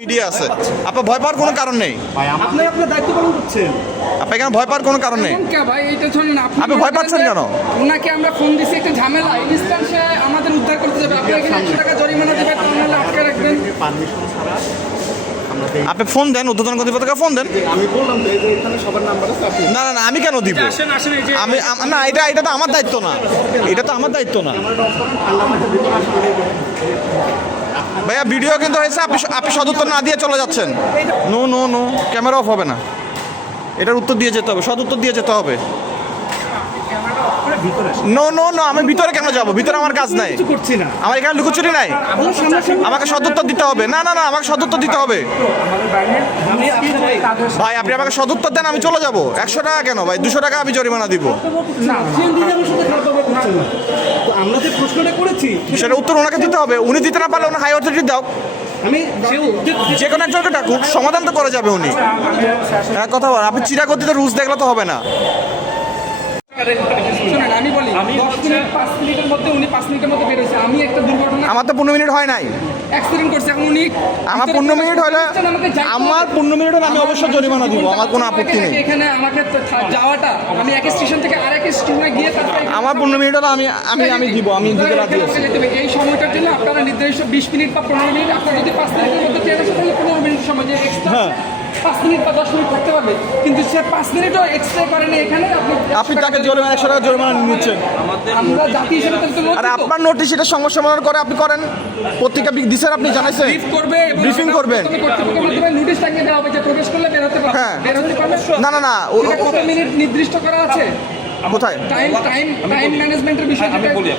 Media আছে, আপনার ভয় পাওয়ার কোনো কারণ নেই। আপনি আপনার দায়িত্ব পালন করছেন। আপনি এখানে ভয় পাওয়ার কোনো কারণ নেই। ভাই এইটা শুনুন, আপনি ভয় পাচ্ছেন কেন? ওনাকে আমরা ফোন দিছি, একটা ঝামেলা, ইনস্ট্যান্ট সে আমাদের উদ্ধার করতে যাবে। আপনি এখানে 100 টাকা জরিমানা দিবেন, তাহলে আটকে রাখবেন। পারমিশন ছাড়া আপনি ফোন দেন, ঊর্ধ্বতন কর্তৃপক্ষকে ফোন দেন। আমি বললাম যে এখানে সবার নাম্বার আছে, আপনি না না না, আমি কেন দিব? আমি না, এটা তো আমার দায়িত্ব না, এটা তো আমার দায়িত্ব না ভাইয়া। ভিডিও কিন্তু হয়েছে, আপনি সদুত্তর না দিয়ে চলে যাচ্ছেন। No no no, camera off হবে না, এটার উত্তর দিয়ে যেতে হবে, সদুত্তর দিয়ে যেতে হবে। নো নো নো, আমি ভিতরে কেন যাব? ভিতরে আমার কাজ নাই, কিছু করছি না। আমার এখানে লুকোচুরি নাই। আমাকে সদুত্তর দিতে হবে। না না না, আমাকে সদুত্তর দিতে হবে আমি ভাই। আপনি আমাকে সদুত্তর দেন, আমি চলে যাব। 100 টাকা কেন ভাই? 200 টাকা আমি জরিমানা দিব। আমরা যে প্রশ্নটা করেছি সেটা উত্তর ওনাকে দিতে হবে। উনি দিতে না পারলে ওনার হাই অথরিটি দাও, আমি যে কোনো একজনকে ডাকুক, সমাধান তো করে যাবে উনি। এক কথা বল, আপনি চিরাগতিতে রুলস দেখলে তো হবে না। শুনুন, আমি বলি 10 মিনিট 5 মিনিটের মধ্যে উনি 5 মিনিটের মধ্যে বের হয়েছে। আমি একটা দুর্ঘটনা, আমার তো 15 মিনিট হয় নাই। অ্যাক্সিডেন্ট করছে, এখন উনি আমার 15 মিনিট হলে, আমার 15 মিনিট হলে আমি অবশ্যই জরিমানা দিব, আমার কোনো আপত্তি নেই। এখানে আমাকে যাওয়াটা, আমি এক স্টেশন থেকে আরেক স্টেশনে গিয়ে তারপরে আমার 15 মিনিট হলে আমি দিব, আমি দিতে রাজি আছি। এই সময়টার জন্য আপনারা নির্দিষ্ট 20 মিনিট বা 15 মিনিট, আপনার যদি 5 মিনিটের মধ্যে ট্রেন আসে তাহলে 15 মিনিট সময় যে এক্সট্রা 5 মিনিট বা 10 মিনিট করতে পারবে, কিন্তু সে 5 মিনিটও এক্সট্রা করেনি। এখানে আপনি তাকে জরিমানা 100 টাকা জরিমানা নিচ্ছেন। আমরা জাতি হিসেবে তাহলে তো আরে আপনার নোটিশ, এটা সমস্যা সমাধান করে আপনি করেন। পত্রিকা দিচ্ছেন, আপনি জানাইছেন, ব্রিফ করবে, ব্রিফিং করবেন। কর্তৃপক্ষের মাধ্যমে নোটিশ টাঙিয়ে দেওয়া হবে যে প্রবেশ করলে বের হতে পারবে। হ্যাঁ। বের হতে পারবে না না না, এটা কত মিনিট নির্দিষ্ট করা আছে? কোথায়? টাইম ম্যানেজমেন্টের বিষয় আমি যেটা- বলি,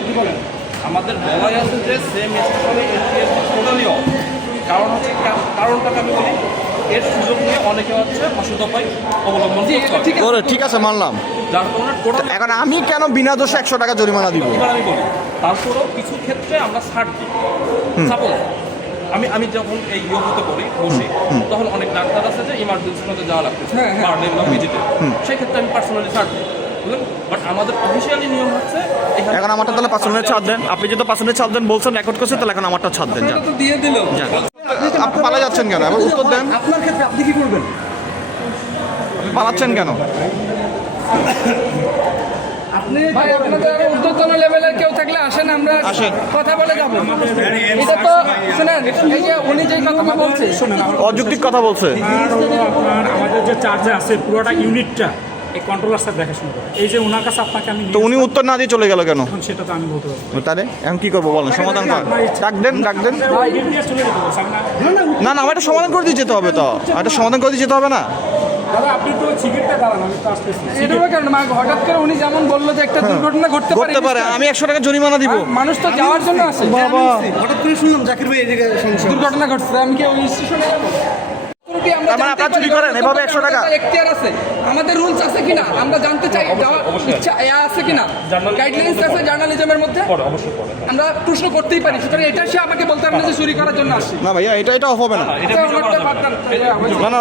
আমাদের বলাই আছে যে সেম স্টেশনে এনটিএসটি টোটালি অফ। কারণ হচ্ছে কারণটাকে আমি বলি, এর সুযোগ নিয়ে অনেকে হচ্ছে অসুদপায় অবলম্বন জি, করতে ঠিক আছে। ঠিক আছে, মানলাম। যার কারণে টোটাল এখন আমি কেন বিনা দোষে 100 টাকা জরিমানা দিব? এবার আমি বলি, তারপরেও কিছু ক্ষেত্রে আমরা ছাড় দিই। সাপোজ আমি যখন এই ইয়োগতে পড়ি বসি, তখন অনেক ডাক্তার আছে যে ইমার্জেন্সির মধ্যে যাওয়া লাগতেছে, বা ভিজিটে, সেই ক্ষেত্রে আমি পার্সোনালি ছাড় দিই, বুঝলেন। বাট আমাদের অফিসিয়ালি নিয়ম হচ্ছে এখানে এখন আমারটা তাহলে 5 মিনিট ছাড় দেন। আপনি যদি 5 মিনিট ছাড় দেন বলছেন, রেকর্ড করছে, তাহলে এখন আমারটা ছাড় দেন। যান তো দিয়ে দিল। যান। আপনি পালা যাচ্ছেন কেন? এবার উত্তর দেন, আপনার ক্ষেত্রে আপনি কি করবেন? পালাচ্ছেন কেন? আপনি ভাই, আপনাদের ঊর্ধ্বতন লেভেলের কেউ থাকলে আসেন, আমরা আসেন। কথা বলে যাবো। এটা তো শুনেন, এই যে উনি যেই কথাটা বলছে, অযৌক্তিক কথা বলছে। আপনার আমাদের যে চার্জে আছে পুরোটা ইউনিটটা এই কন্ট্রোলার স্যার দেখাশোনা করে। এই যে ওনার কাছে আপনাকে আমি তো উনি উত্তর না দিয়ে চলে গেল কেন? এখন সেটা তো আমি বলতে পারবো তাহলে এখন কি করবো বলেন? সমাধান করেন, ডাক দেন, ডাক দেন। না। নিয়ে চলে যেতে বলছে, আমি না না না, আমার এটা সমাধান করে দিয়ে যেতে হবে তো, এটা সমাধান করে দিয়ে যেতে হবে না? দাদা আপনি তো সিগারেটটা দাঁড়ান, আমি তো আসতেছি। এটাও কেন হঠাৎ করে উনি যেমন বললো যে একটা দুর্ঘটনা ঘটতে পারে, করতে পারে, আমি 100 টাকা জরিমানা দিব। মানুষ তো যাওয়ার জন্য আসে। বাবা, হঠাৎ করে শুনলাম জাকির ভাই এই জায়গায় সমস্যা। দুর্ঘটনা ঘটছে, আমি কি ওই স্টেশনে যাবো? তার মানে আপনারা চুরি করেন এভাবে 100 টাকা? এখতিয়ার আছে, আমাদের রুলস আছে কিনা আমরা জানতে চাই, যাওয়ার ইচ্ছা আছে কিনা, গাইডলাইন্স আছে জার্নালিজমের মধ্যে, অবশ্যই করে। আমরা প্রশ্ন করতেই পারি। সুতরাং এটা সে আমাকে বলতে পারে না যে চুরি করার জন্য আসছে। না ভাইয়া, এটা অফ হবে না। এটা ওনারটা বাদ দেন। না না।